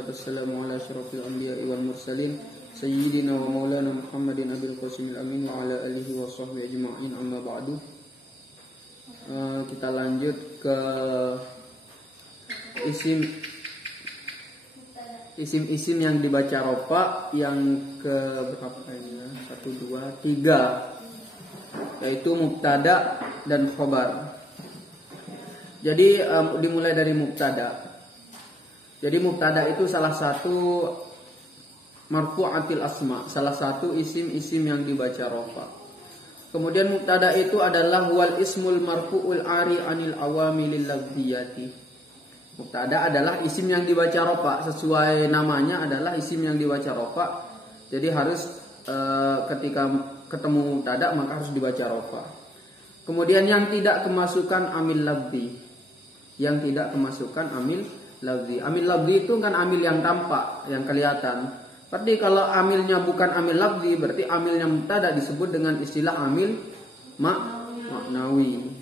wassalatu wassalamu ala asyrafil anbiya'i wal mursalin sayyidina wa maulana Muhammadin abil qasimil amin wa ala alihi wa sahbihi ajma'in, amma ba'du. Kita lanjut ke isim yang dibaca rofa yang ke berapa ini? 1, 2, 3, yaitu mubtada dan khobar. Jadi dimulai dari mubtada. Jadi mubtada itu salah satu marfu'atil asma, salah satu isim-isim yang dibaca rofa. Kemudian mubtada itu adalah wal ismul marfu'ul ari anil awamilil lafziyati. Mubtada adalah isim yang dibaca rofa, sesuai namanya adalah isim yang dibaca rofa. Jadi harus ketika ketemu mubtada maka harus dibaca rofa. Kemudian yang tidak kemasukan amil lafzi, yang tidak kemasukan amil lafzi. Amil lafzi itu kan amil yang tampak, yang kelihatan. Berarti kalau amilnya bukan amil lafzi, berarti amilnya mubtada disebut dengan istilah amil maknawi.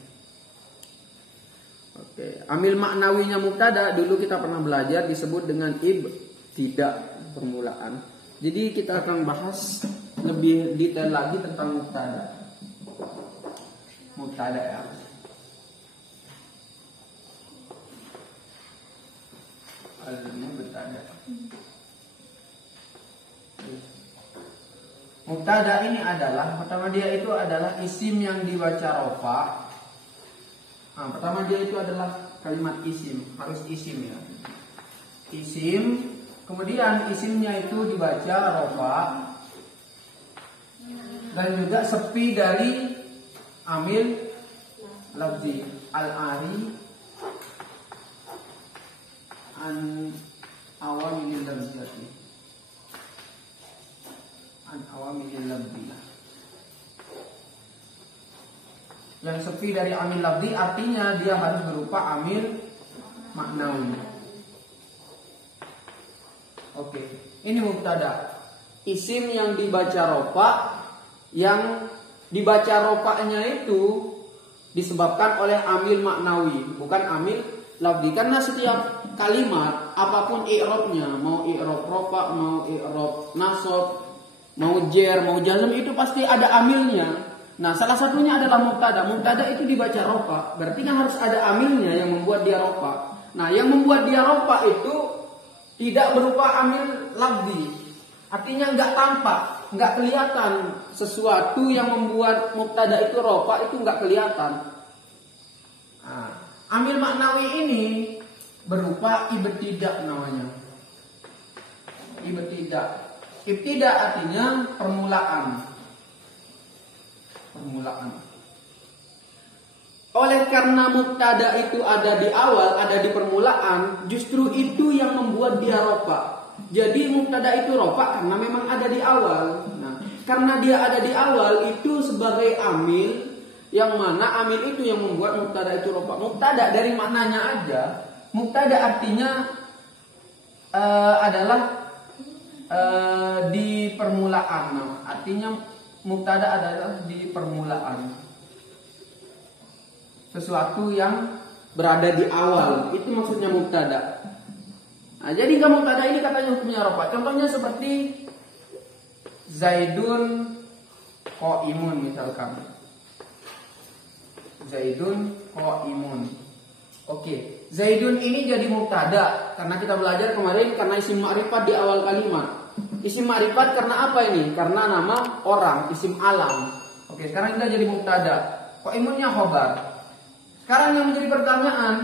Oke, amil maknawinya mubtada dulu kita pernah belajar disebut dengan tidak permulaan. Jadi kita akan bahas lebih detail lagi tentang mubtada. Mubtada ya. Mubtada ini adalah, pertama dia itu adalah isim yang dibaca rofa. Pertama dia itu adalah kalimat isim, harus isim ya. Isim, kemudian isimnya itu dibaca rofa dan juga sepi dari amil lafzi. Al-ari an awamilil lafziyati, an awamilil lafzi. Yang sepi dari amil lafzi artinya dia harus berupa amil maknawi. Oke, ini mubtada. Isim yang dibaca rofa, yang dibaca rofanya itu disebabkan oleh amil maknawi, bukan amil lafzi. Karena setiap kalimat apapun i'rabnya, mau i'rab rofa, mau i'rab nasab, mau jer, mau jazm, itu pasti ada amilnya. Nah, salah satunya adalah mubtada. Mubtada itu dibaca rofa, berarti kan harus ada amilnya yang membuat dia rofa. Nah, yang membuat dia rofa itu tidak berupa amil lafzi. Artinya nggak tampak, nggak kelihatan. Sesuatu yang membuat mubtada itu rofa itu nggak kelihatan. Nah, amil maknawi ini berupa ibtidak namanya. Ibtidak. Ibtidak artinya permulaan. Oleh karena mubtada itu ada di awal, ada di permulaan, justru itu yang membuat dia rofa. Jadi mubtada itu rofa karena memang ada di awal. Nah, karena dia ada di awal itu sebagai amil, yang mana amil itu yang membuat mubtada itu rofa. Mubtada dari maknanya aja, mubtada artinya adalah di permulaan. Nah, artinya mubtada adalah di permulaan, sesuatu yang berada di awal, itu maksudnya mubtada. Nah, jadi kan mubtada ini katanya hukumnya rofa. Contohnya seperti Zaidun qaimun misalkan. Zaidun qaimun. Oke, Zaidun ini jadi mubtada karena kita belajar kemarin karena isim ma'rifat di awal kalimat. Isim ma'rifat karena apa ini? Karena nama orang, isim alam. Oke, sekarang kita jadi mubtada. Qaimunnya khobar. Sekarang yang menjadi pertanyaan,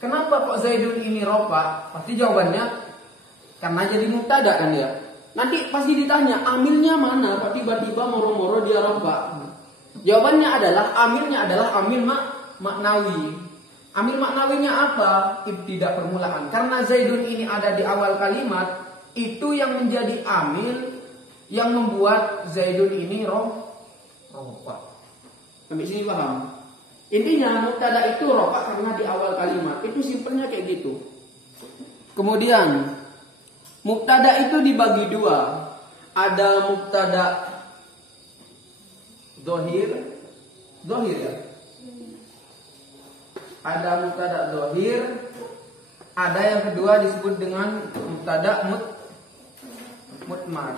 kenapa kok Zaidun ini rofa? Pasti jawabannya karena jadi mubtada kan ya. Nanti pasti ditanya amilnya mana? Kok tiba-tiba moro-moro dia rofa? Jawabannya adalah amilnya adalah amil maknawi. Amil maknawinya apa? Ibtidak permulaan. Karena Zaidun ini ada di awal kalimat, itu yang menjadi amil yang membuat Zaidun ini rofa. Sampai sini paham? Intinya mubtada itu rofa karena di awal kalimat. Itu simpelnya kayak gitu. Kemudian mubtada itu dibagi dua. Ada mubtada Zahir ya. Ada mubtada zahir, Ada yang kedua disebut dengan mubtada mutmar.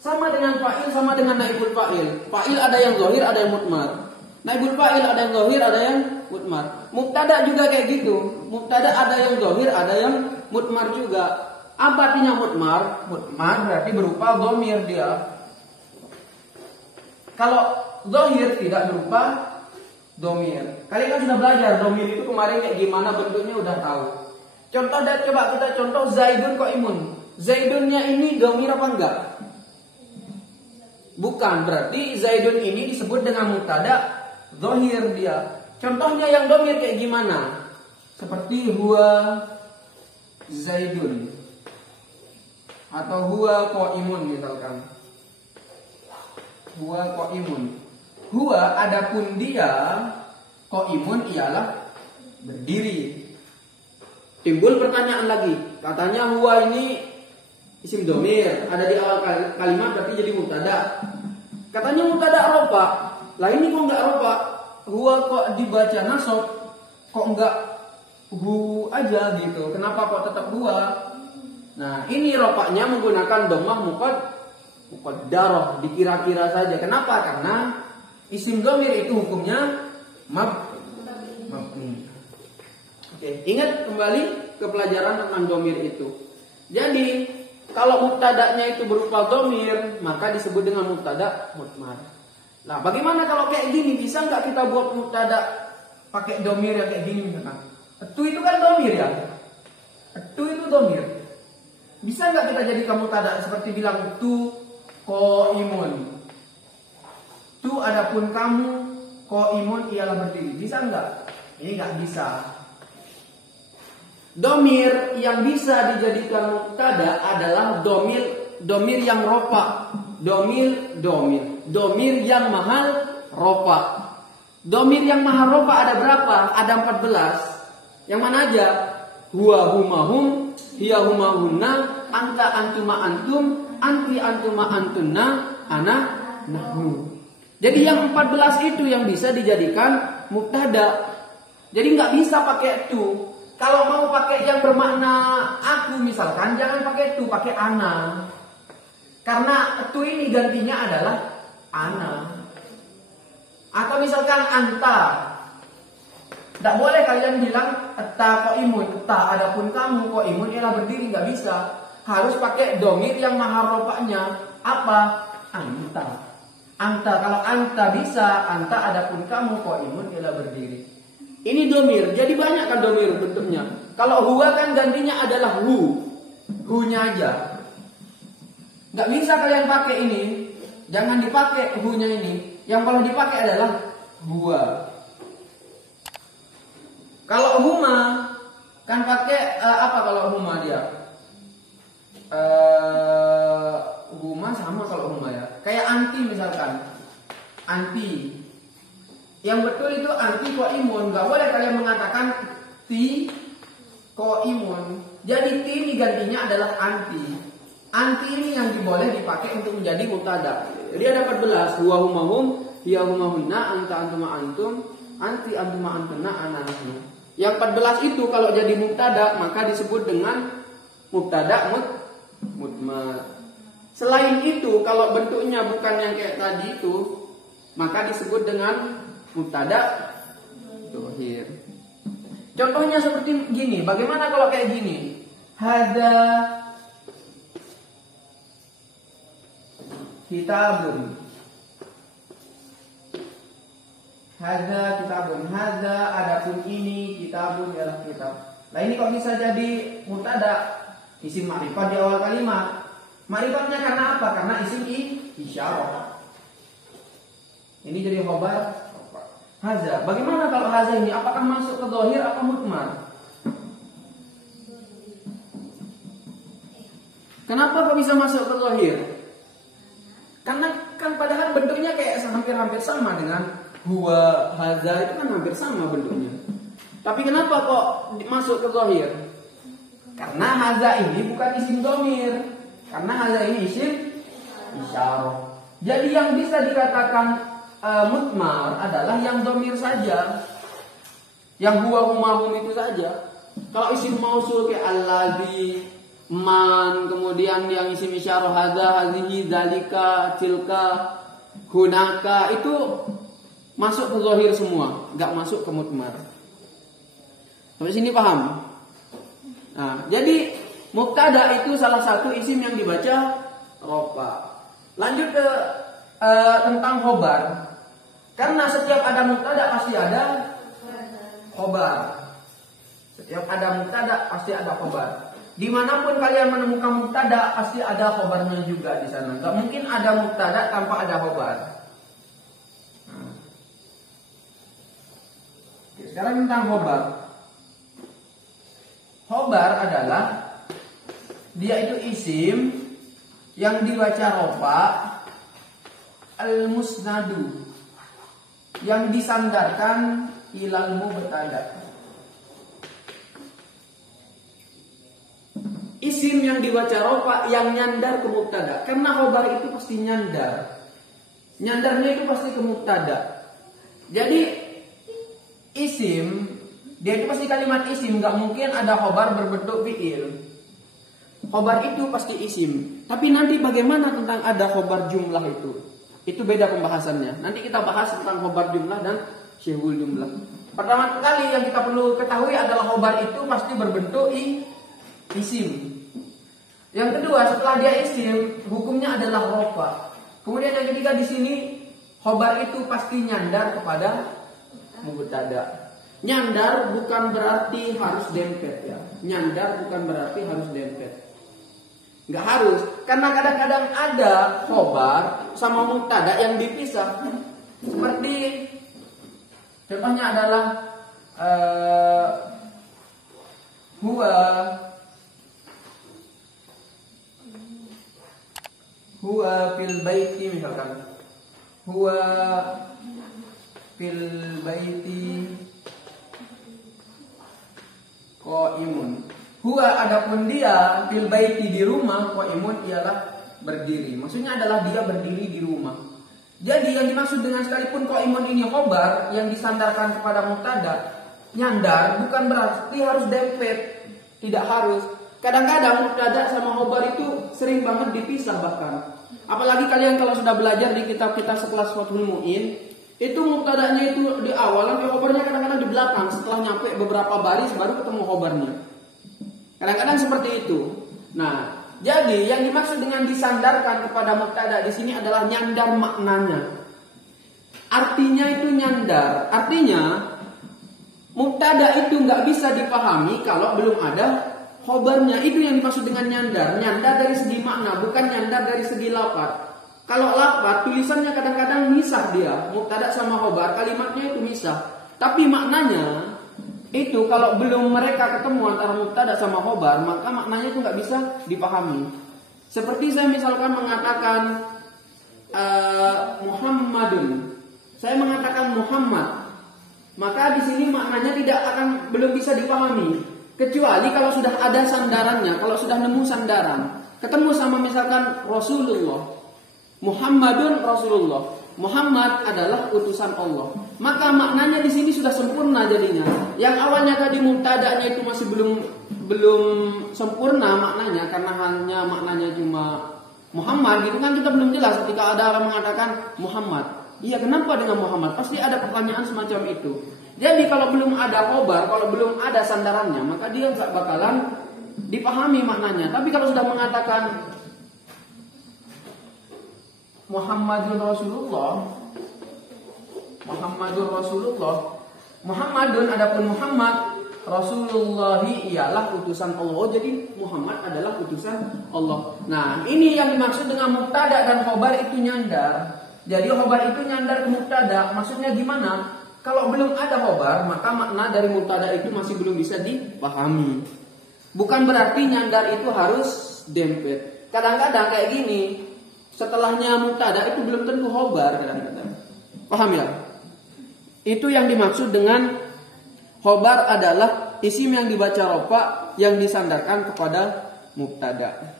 Sama dengan fa'il, sama dengan naibul fa'il. Fa'il ada yang zahir, ada yang mutmar. Naibul fa'il ada yang zahir, ada yang mutmar. Mubtada juga kayak gitu. Mubtada ada yang zahir, ada yang mutmar juga. Apa artinya mutmar? Mutmar berarti berupa dhamir dia. Kalau zahir tidak berupa dhamir. Kalian kan sudah belajar dhamir itu kemarin kayak gimana bentuknya udah tahu. Contoh dan coba kita contoh Zaidun qaimun. Zaidunnya ini dhamir apa enggak? Bukan, berarti Zaidun ini disebut dengan mubtada zahir dia. Contohnya yang dhamir kayak gimana? Seperti huwa Zaidun atau huwa qaimun misalkan. Huwa qaimun. Huwa adapun dia, qaimun ialah berdiri. Timbul pertanyaan lagi. Katanya huwa ini isim dhamir, ada di awal kalimat berarti jadi mubtada. Katanya mubtada rofa. Lah ini kok enggak rofa? Huwa kok dibaca nasab? Kok enggak hu aja gitu? Kenapa kok tetap huwa? Nah, ini rofaknya menggunakan dhammah muqaddarah, dikira-kira saja. Kenapa? Karena isim dhamir itu hukumnya mabni. Oke, ingat kembali ke pelajaran tentang dhamir itu. Jadi, kalau mubtada'nya itu berupa dhamir, maka disebut dengan mubtada mutmar. Nah, bagaimana kalau kayak gini? Bisa nggak kita buat mubtada pakai dhamir yang kayak gini misalkan? Itu kan dhamir ya? Itu dhamir. Bisa nggak kita jadikan mubtada seperti bilang tu qaimun. Tu adapun kamu, qaimun ialah berdiri. Bisa nggak? Ini nggak bisa. Dhamir yang bisa dijadikan mubtada adalah dhamir yang rofa. Dhamir yang mahal rofa. Dhamir yang mahal rofa ada berapa? Ada 14. Yang mana aja? Huwa huma hum, hiya huma hunna, anta antuma antum, anti antuma antunna, ana nahnu. Jadi yang 14 itu yang bisa dijadikan mubtada. Jadi nggak bisa pakai tu. Kalau mau pakai yang bermakna aku misalkan, jangan pakai tu, pakai ana. Karena tu ini gantinya adalah ana. Atau misalkan anta. Tidak boleh kalian bilang ta qaimun, ta adapun kamu qaimun ialah berdiri, nggak bisa. Harus pakai dhamir yang mahal rofaknya. Apa? Anta. Anta, kalau anta bisa, anta adapun kamu qaimun ialah berdiri. Ini dhamir, jadi banyak kan dhamir bentuknya. Kalau huwa kan gantinya adalah hu. Hu-nya aja. Nggak bisa kalian pakai ini. Jangan dipakai hu-nya ini. Yang boleh dipakai adalah huwa. Kalau huma kan pakai apa kalau huma dia? Huma sama kalau huma ya. Kayak anti misalkan. Anti. Yang betul itu anti qaimun. Gak boleh kalian mengatakan ti qaimun. Jadi ti ini gantinya adalah anti. Anti ini yang boleh dipakai untuk menjadi mubtada. Jadi ada 14. Huwa huma hum, hiya huma hunna, anta antuma antum, anti antuma antunna, ana nahnu. Yang 14 itu kalau jadi mubtada maka disebut dengan mubtada mutmar. Selain itu kalau bentuknya bukan yang kayak tadi itu maka disebut dengan mubtada dzahir. Contohnya seperti gini. Bagaimana kalau kayak gini? Hadza kitabun. Hadza kitabun. Hadza adapun ini kitabun ialah kitab. Nah ini kok bisa jadi mubtada? Isim ma'rifat di awal kalimat. Ma'rifatnya karena apa? Karena isim isyarah. Ini jadi khobar hadza. Bagaimana kalau hadza ini? Apakah masuk ke dzahir atau mutmar? Kenapa kok bisa masuk ke dzahir? Karena kan padahal bentuknya kayak hampir-hampir sama dengan huwa, hadza itu kan hampir sama bentuknya. Tapi kenapa kok masuk ke dzahir? Karena hadza ini bukan isim dhamir. Karena hadza ini isim isyarah. Jadi yang bisa dikatakan mutmar adalah yang dhamir saja. Yang huwa huma hum itu saja. Kalau isim mausul kayak alladzi, man, kemudian yang isim isyarah hadza, hadhihi, dzalika, tilka, hunaka, itu masuk ke zahir semua, enggak masuk ke mudmar. Sampai sini paham? Nah, jadi mubtada itu salah satu isim yang dibaca rofa. Lanjut ke tentang khobar. Karena setiap ada mubtada pasti ada khobar. Setiap ada mubtada pasti ada khobar. Dimanapun kalian menemukan mubtada pasti ada khobarnya juga di sana. Gak mungkin ada mubtada tanpa ada khobar. Nah. Oke, sekarang tentang khobar. Khobar adalah dia itu isim yang dibaca rofa al-musnadu, yang disandarkan ilal mubtada. Isim yang dibaca rofa yang nyandar ke mubtada. Karena khobar itu pasti nyandar. Nyandarnya itu pasti ke mubtada. Jadi isim, dia itu pasti kalimat isim, nggak mungkin ada khobar berbentuk fi'il. Khobar itu pasti isim. Tapi nanti bagaimana tentang ada khobar jumlah itu? Itu beda pembahasannya. Nanti kita bahas tentang khobar jumlah dan syibhul jumlah. Pertama kali yang kita perlu ketahui adalah khobar itu pasti berbentuk isim. Yang kedua, setelah dia isim, hukumnya adalah rofa. Kemudian yang ketiga di sini, khobar itu pasti nyandar kepada mubtada. Nyandar bukan berarti harus dempet ya. Nyandar bukan berarti harus dempet. Nggak harus, karena kadang-kadang ada khobar sama mubtada yang dipisah. Seperti contohnya adalah huwa fil baiti, misalkan huwa fil baiti qaimun. Huwa adapun dia fil baiti di rumah, qaimun ialah berdiri. Maksudnya adalah dia berdiri di rumah. Jadi yang dimaksud dengan sekalipun qaimun ini khobar yang disandarkan kepada mubtada, nyandar bukan berarti harus dempet. Tidak harus. Kadang-kadang mubtada sama khobar itu sering banget dipisah bahkan. Apalagi kalian kalau sudah belajar di kitab-kitab sekelas Fathul Mu'in, itu mubtadanya itu di awal, nanti khobarnya kadang-kadang di belakang. Setelah nyampe beberapa baris baru ketemu khobarnya. Kadang-kadang seperti itu. Nah, jadi yang dimaksud dengan disandarkan kepada mubtada di sini adalah nyandar maknanya. Artinya itu nyandar. Artinya mubtada itu nggak bisa dipahami kalau belum ada khobarnya. Itu yang dimaksud dengan nyandar. Nyandar dari segi makna, bukan nyandar dari segi lafaz. Kalau lafaz tulisannya kadang-kadang misah dia, mubtada sama khobar, kalimatnya itu misah. Tapi maknanya itu kalau belum mereka ketemu antara mubtada sama khobar, maka maknanya itu nggak bisa dipahami. Seperti saya misalkan mengatakan Muhammadun, saya mengatakan Muhammad, maka di sini maknanya belum bisa dipahami. Kecuali kalau sudah ada sandarannya, kalau sudah nemu sandaran, ketemu sama misalkan Rasulullah, Muhammadun Rasulullah, Muhammad adalah utusan Allah, maka maknanya di sini sudah sempurna jadinya. Yang awalnya tadi mubtada'nya itu masih belum sempurna maknanya, karena hanya maknanya cuma Muhammad gitu kan, kita belum jelas. Ketika ada orang mengatakan Muhammad, iya kenapa dengan Muhammad? Pasti ada pertanyaan semacam itu. Jadi kalau belum ada khobar, kalau belum ada sandarannya, maka dia nggak bakalan dipahami maknanya. Tapi kalau sudah mengatakan Muhammadun Rasulullah, Muhammadun adapun Muhammad, Rasulullahi ialah utusan Allah. Jadi Muhammad adalah utusan Allah. Nah, ini yang dimaksud dengan mubtada dan khobar itu nyandar. Jadi khobar itu nyandar ke mubtada. Maksudnya gimana? Kalau belum ada khobar, maka makna dari mubtada itu masih belum bisa dipahami. Bukan berarti nyandar itu harus dempet. Kadang-kadang kayak gini, setelahnya mubtada itu belum tentu khobar kadang-kadang. Paham ya? Itu yang dimaksud dengan khobar adalah isim yang dibaca rofa yang disandarkan kepada mubtada.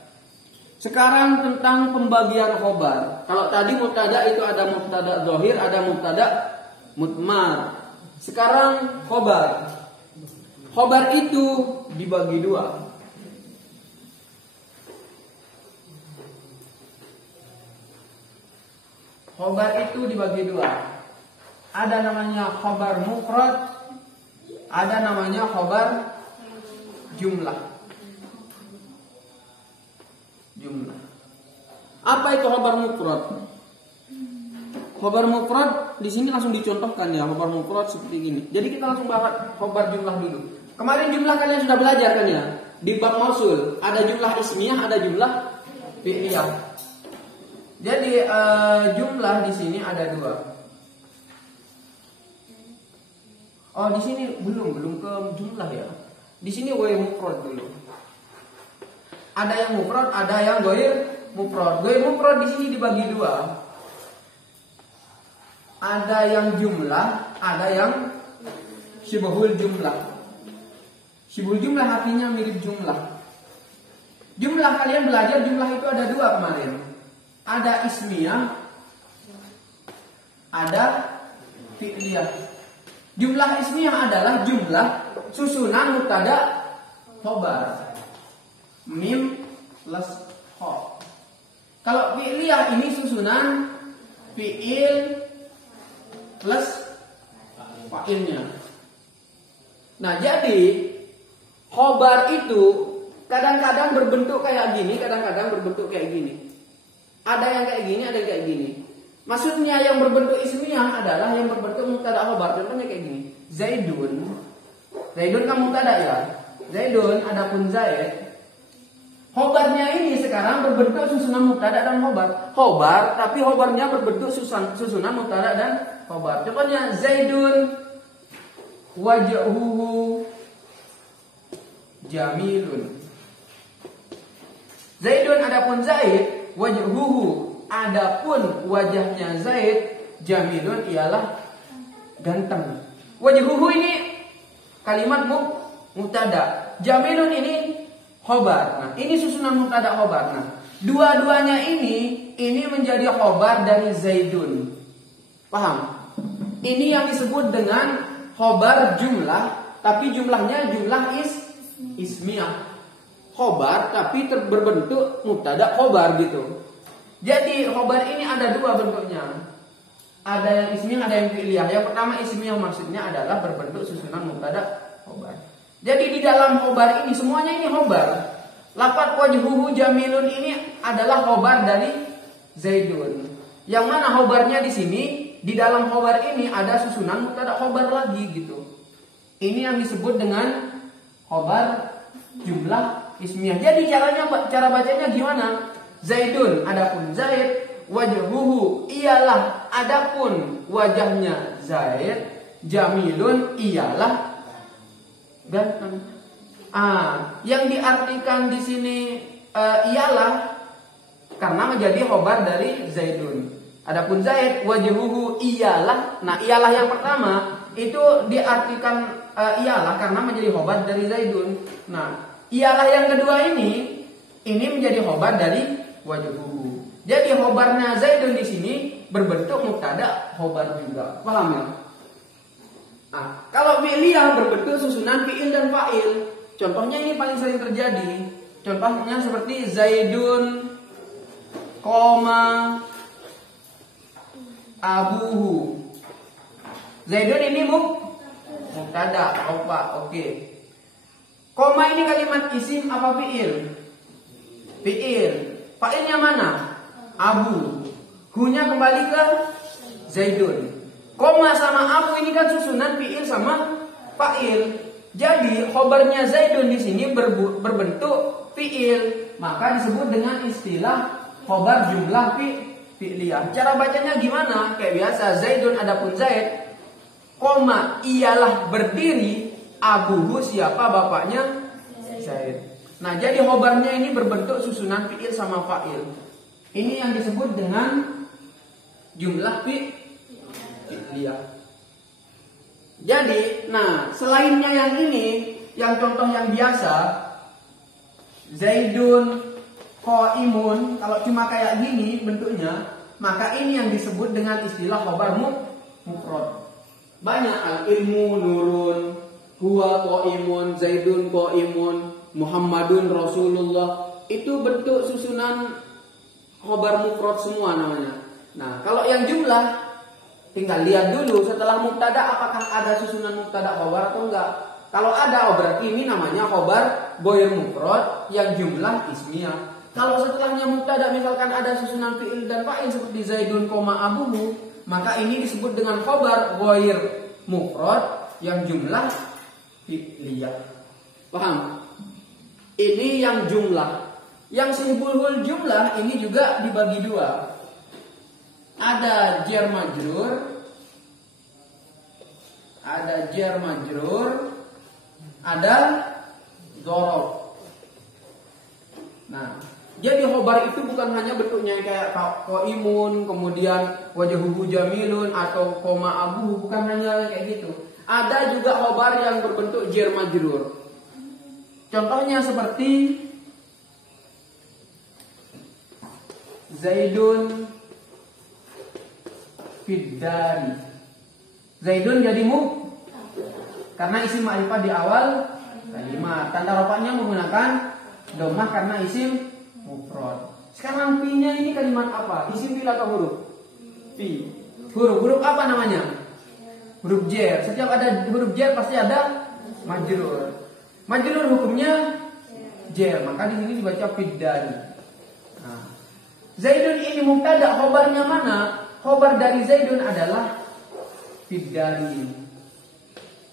Sekarang tentang pembagian khobar. Kalau tadi mubtada itu ada mubtada zahir, ada mubtada mudmar. Sekarang khobar khobar itu dibagi dua. Khobar itu dibagi dua. Ada namanya khobar mufrad, ada namanya khobar jumlah. Apa itu khobar mufrad? Khobar mufrad di sini langsung dicontohkan ya, khobar mufrad seperti gini. Jadi kita langsung bahas khobar jumlah dulu. Kemarin jumlah kalian sudah belajar kan ya? Di bab mausul ada jumlah ismiyah, ada jumlah fi'liyah. Jadi jumlah di sini ada dua. Oh, di sini belum ke jumlah ya. Di sini ghair mufrad dulu. Ada yang mufrad, ada yang ghair mufrad. Ghair mufrad di sini dibagi dua. Ada yang jumlah, ada yang syibhul jumlah. Syibhul jumlah artinya mirip jumlah. Jumlah kalian belajar jumlah itu ada dua kemarin. Ada ismiyah, ada fi'liyah. Jumlah ismiyah adalah jumlah susunan mubtada khobar. Mim plus kho. Kalau fi'liyah ini susunan fi'il plus fa'ilnya. Nah, jadi khobar itu kadang-kadang berbentuk kayak gini, kadang-kadang berbentuk kayak gini. Ada yang kayak gini, ada yang kayak gini. Maksudnya yang berbentuk ismiyah adalah yang berbentuk mubtada khobar. Contohnya kayak gini. Zaidun. Zaidun kan mubtada ya. Zaidun adapun Zaid. Khobarnya ini sekarang berbentuk susunan mubtada dan khobar. Khobar, tapi khobarnya berbentuk susunan mubtada dan khobar. Contohnya Zaidun wajhuhu jamilun. Zaidun adapun Zaid, wajhuhu adapun wajahnya Zaid, jamilun ialah ganteng. Wajhuhu ini kalimat mubtada, jamilun ini khobar. Nah, ini susunan mubtada khobar. Nah, dua-duanya ini menjadi khobar dari Zaidun. Paham? Ini yang disebut dengan khobar jumlah, tapi jumlahnya jumlah ismiyah. Khobar tapi berbentuk mubtada khobar gitu. Jadi khobar ini ada dua bentuknya. Ada yang ismiyah, ada yang fi'liyah. Yang pertama ismiyah maksudnya adalah berbentuk susunan mubtada khobar. Jadi di dalam khobar ini semuanya ini khobar. Lafaz wajhuhu jamilun ini adalah khobar dari Zaidun. Yang mana khobarnya di sini? Di dalam khobar ini ada susunan mubtada khobar lagi gitu. Ini yang disebut dengan khobar jumlah ismiyah. Jadi cara bacanya gimana? Zaidun adapun Zaid, wajhuhu ialah adapun wajahnya Zaid, jamilun ialah ganteng. Yang diartikan di sini ialah karena menjadi khobar dari Zaidun. Adapun Zaid, wajhuhu ialah. Nah, ialah yang pertama itu diartikan ialah karena menjadi khobar dari Zaidun. Nah, ialah yang kedua ini menjadi khobar dari wajhuhu. Jadi khobarnya Zaidun di sini berbentuk mubtada khobar juga. Paham ya? Kalau fi'liyah berbentuk susunan fi'il dan fa'il. Contohnya ini paling sering terjadi. Contohnya seperti Zaidun koma abuhu. Zaidun ini mubtada, oke. Koma ini kalimat isim apa fi'il? Fi'il. Fa'ilnya mana? Abu. Hu-nya kembali ke Zaidun. Koma sama abu ini kan susunan fi'il sama fa'il. Jadi khobarnya Zaidun di sini berbentuk fi'il, maka disebut dengan istilah khobar jumlah fi'liyah. Cara bacanya gimana? Kayak biasa, Zaidun adapun Zaid, koma ialah berdiri, abuhu siapa bapaknya Zaid. Nah, jadi khobarnya ini berbentuk susunan fi'il sama fa'il. Ini yang disebut dengan jumlah fi'liyah. Jadi, nah, selainnya yang ini, yang contoh yang biasa, Zaidun qaimun, kalau cuma kayak gini bentuknya, maka ini yang disebut dengan istilah khobar mufrad. Banyak al-ilmu nurun, huwa qaimun, Zaidun qaimun, Muhammadun Rasulullah. Itu bentuk susunan khobar mufrad semua namanya. Nah, kalau yang jumlah tinggal lihat dulu setelah mubtada apakah ada susunan mubtada khobar atau enggak. Kalau ada, berarti ini namanya khobar ghair mufrad yang jumlah ismiyah. Kalau setelahnya mubtada misalkan ada susunan fi'il dan fa'il seperti Zaidun koma abuhu, maka ini disebut dengan khobar ghair mufrad yang jumlah fi'liyah. Paham? Ini yang jumlah. Yang sibghul jumlah ini juga dibagi dua. Ada jar majrur, ada dzaraf. Nah, jadi khobar itu bukan hanya bentuknya kayak qaimun, kemudian wajhuhu jamilun atau koma abuhu, bukan hanya kayak gitu. Ada juga khobar yang berbentuk jar majrur. Contohnya seperti Zaidun fiddari. Zaidun jadi karena isim ma'rifat di awal kalimat. Tanda rafa'nya menggunakan dhammah karena isim mufrad. Sekarang fi-nya ini kalimat apa? Isim fi'il atau huruf? Fi. Huruf apa namanya? Huruf jar. Setiap ada huruf jar pasti ada majrur. Majrur hukumnya jar, maka di sini dibaca fiddari. Nah, Zaidun ini mubtada, khobarnya mana? Khobar dari Zaidun adalah fiddari.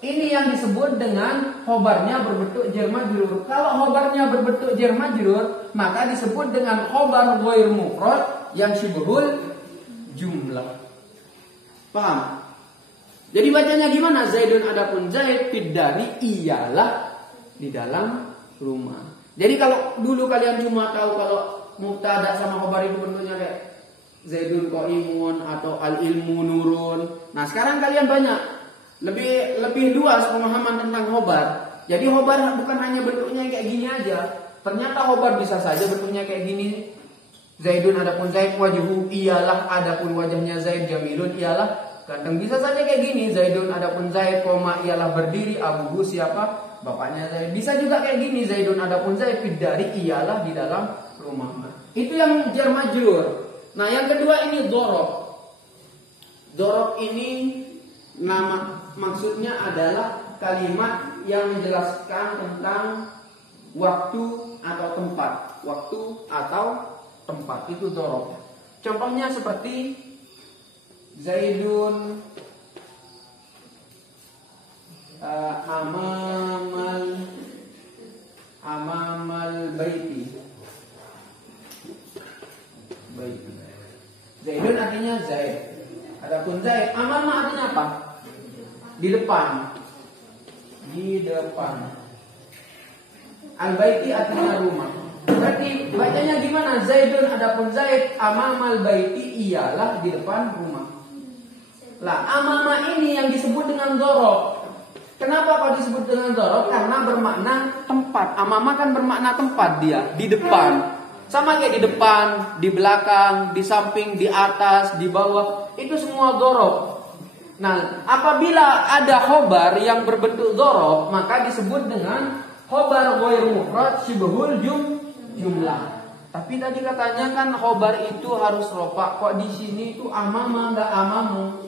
Ini yang disebut dengan khobarnya berbentuk jar majrur. Kalau khobarnya berbentuk jar majrur, maka disebut dengan khobar ghair mufrad yang sibghul jumlah. Paham? Jadi bacanya gimana? Zaidun adapun Zaid fiddari ialah di dalam rumah. Jadi kalau dulu kalian cuma tahu kalau mubtada sama khobar itu bentuknya kayak Zaidun qaimun atau al ilmu nurun. Nah, sekarang kalian banyak lebih luas pemahaman tentang khobar. Jadi khobar bukan hanya bentuknya kayak gini aja. Ternyata khobar bisa saja bentuknya kayak gini. Zaidun adapun Zaid wajhu ialah, adapun wajahnya Zaid jamilun ialah ganteng. Bisa saja kayak gini. Zaidun adapun Zaid koma ialah berdiri, abuhu siapa? Bapaknya Zaid. Bisa juga kayak gini. Zaidun adapun Zaid fiddari ialah di dalam rumah. Itu yang jar majrur. Nah, yang kedua ini dzaraf. Dzaraf ini maksudnya adalah kalimat yang menjelaskan tentang waktu atau tempat. Waktu atau tempat itu dzaraf. Contohnya seperti Zaidun amamal baiti. Zaidun artinya Zaid. Adapun Zaid, amama artinya apa? Di depan. Al-baiti artinya rumah. Berarti bacanya gimana? Zaidun adapun Zaid amamal baiti ialah di depan rumah. Lah, amama ini yang disebut dengan dzaraf. Kenapa kok disebut dengan dzaraf? Karena bermakna tempat. Amama kan bermakna tempat dia, di depan. Sama kayak di depan, di belakang, di samping, di atas, di bawah. Itu semua dzaraf. Nah, apabila ada khobar yang berbentuk dzaraf, maka disebut dengan khobar ghair mufrad sibghul jumlah. Tapi tadi katanya kan khobar itu harus rofa. Kok di sini itu amama enggak amamu?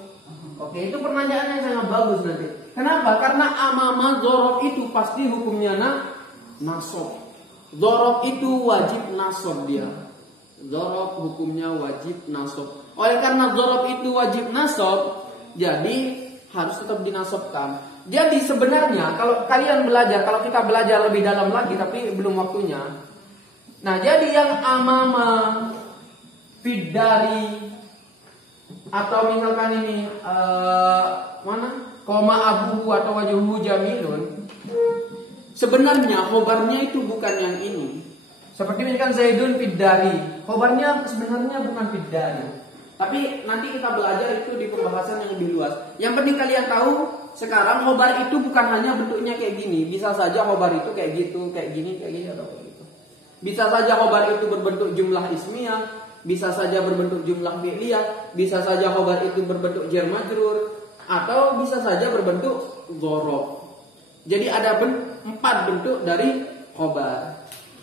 Oke, itu pertanyaan yang sangat bagus nanti. Kenapa? Karena amama dzaraf itu pasti hukumnya nasab. Dzaraf itu wajib nasab dia. Dzaraf hukumnya wajib nasab. Oleh karena dzaraf itu wajib nasab, jadi harus tetap dinasabkan. Jadi sebenarnya kalau kalian belajar, kalau kita belajar lebih dalam lagi tapi belum waktunya. Nah, jadi yang amama fiddari atau misalkan ini koma abuhu atau wajhuhu jamilun, sebenarnya khobarnya itu bukan yang ini. Seperti misalkan Zaidun fiddari, khobarnya sebenarnya bukan fiddari. Tapi nanti kita belajar itu di pembahasan yang lebih luas. Yang penting kalian tahu sekarang khobar itu bukan hanya bentuknya kayak gini. Bisa saja khobar itu kayak gitu, kayak gini atau kayak gitu. Bisa saja khobar itu berbentuk jumlah ismiyah, bisa saja berbentuk jumlah fi'liyah, bisa saja khobar itu berbentuk jar majrur, atau bisa saja berbentuk dzaraf. Jadi ada 4 bentuk dari khobar.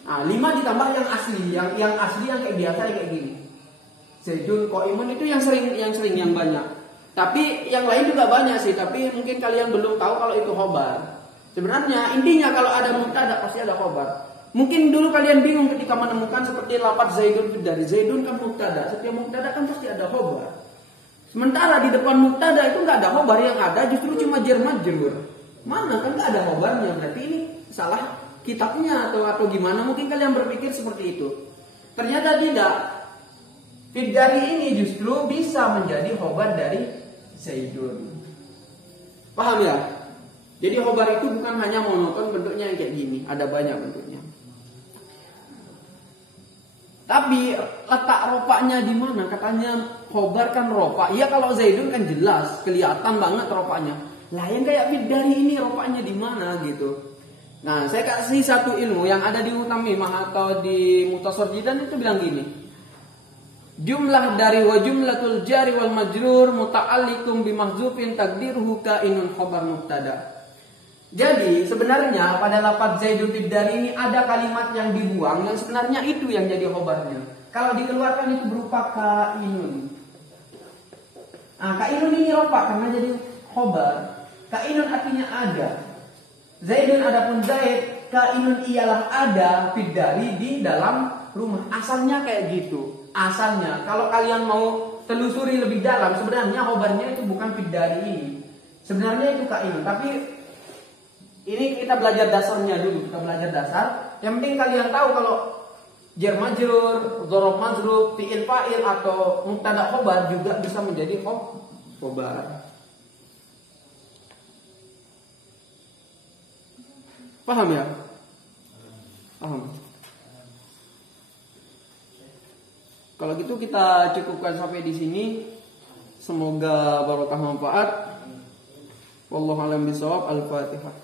Nah, 5 ditambah yang asli, yang asli yang kayak biasa kayak gini. Zaidun qaimun itu yang sering yang banyak. Tapi yang lain juga banyak sih, tapi mungkin kalian belum tahu kalau itu khobar. Sebenarnya intinya kalau ada mubtada pasti ada khobar. Mungkin dulu kalian bingung ketika menemukan seperti lafaz Zaidun dari Zaidun kan mubtada. Setiap mubtada kan pasti ada khobar. Sementara di depan mubtada itu nggak ada khobar, yang ada justru cuma jar majrur. Mana kan nggak ada khobarnya, berarti ini salah kitabnya atau gimana? Mungkin kalian berpikir seperti itu. Ternyata tidak. Fid dari ini justru bisa menjadi khobar dari Zaidun. Paham ya? Jadi khobar itu bukan hanya monoton bentuknya yang kayak gini, ada banyak bentuknya. Tapi letak ropaknya di mana? Katanya khobar kan ropak. Iya kalau Zaidun kan jelas, kelihatan banget ropaknya. Lah yang kayak fid dari ini ropaknya di mana gitu. Nah, saya kasih satu ilmu yang ada di Mutamimah atau di Mukhtasar Jidan itu bilang gini. Jumlah dari wa jumlatul jari wal majrur muta'alliqum bi mahdzufin taqdiruhu kainun khabar mubtada. Jadi sebenarnya pada lafaz Zaidun fid dari ini ada kalimat yang dibuang yang sebenarnya itu yang jadi khobarnya. Kalau dikeluarkan itu berupa kainun. Nah, kainun ini ropak karena jadi khobar. Kainun artinya ada. Zaidun adapun Zaid, kainun ialah ada fid dari di dalam rumah. Asalnya kayak gitu. Asalnya kalau kalian mau telusuri lebih dalam sebenarnya khobarnya itu bukan fid dari ini. Sebenarnya itu kainun, tapi ini kita belajar dasarnya dulu, kita belajar dasar. Yang penting kalian tahu kalau jar majrur, dzaraf majrur, fi'il fa'il atau mubtada khobar juga bisa menjadi khobar. Paham ya? Paham. Kalau gitu kita cukupkan sampai di sini. Semoga barokah manfaat. Wallahu a'lam bishawab. Al-Fatihah.